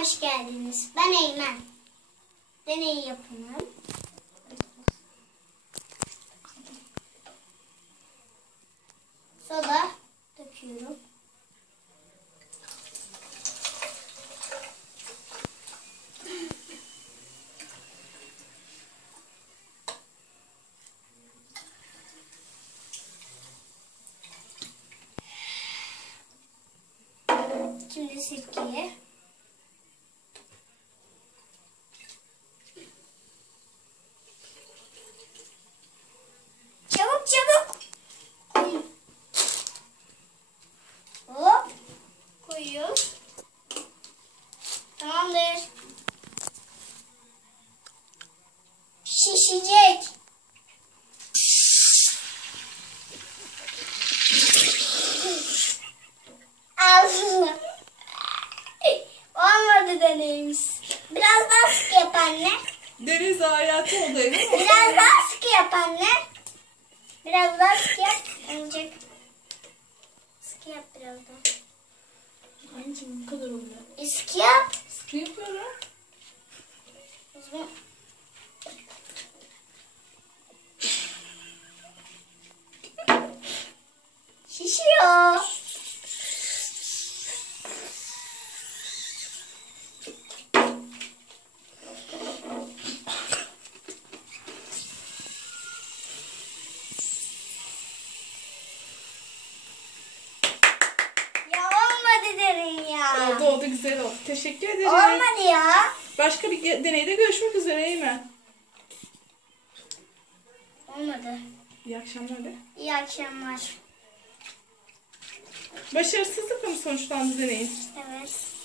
hoş geldiniz. Ben Eymen. Deney yapımım. Soda döküyorum. Şimdi sirkeye. Tamamdır. Şişecek. Ağzına. Olmadı deneyimiz. Biraz daha sık yap anne. Deniz hayatı oldu mi? Biraz daha sık yap anne. Biraz daha sık yap. Ancak sık yap biraz daha. Anneciğim bu kadar oluyor. E, sık yap. Sıkı yapıyorum. Şişiyor. Ya derin ya. Oldu oldu güzel oldu. Teşekkür ederim. Olmadı ya. Başka bir deneyde görüşmek üzere Eymen. Olmadı. İyi akşamlar de. İyi akşamlar. Başarısızlıkla mı sonuçlandı deneyin? Evet.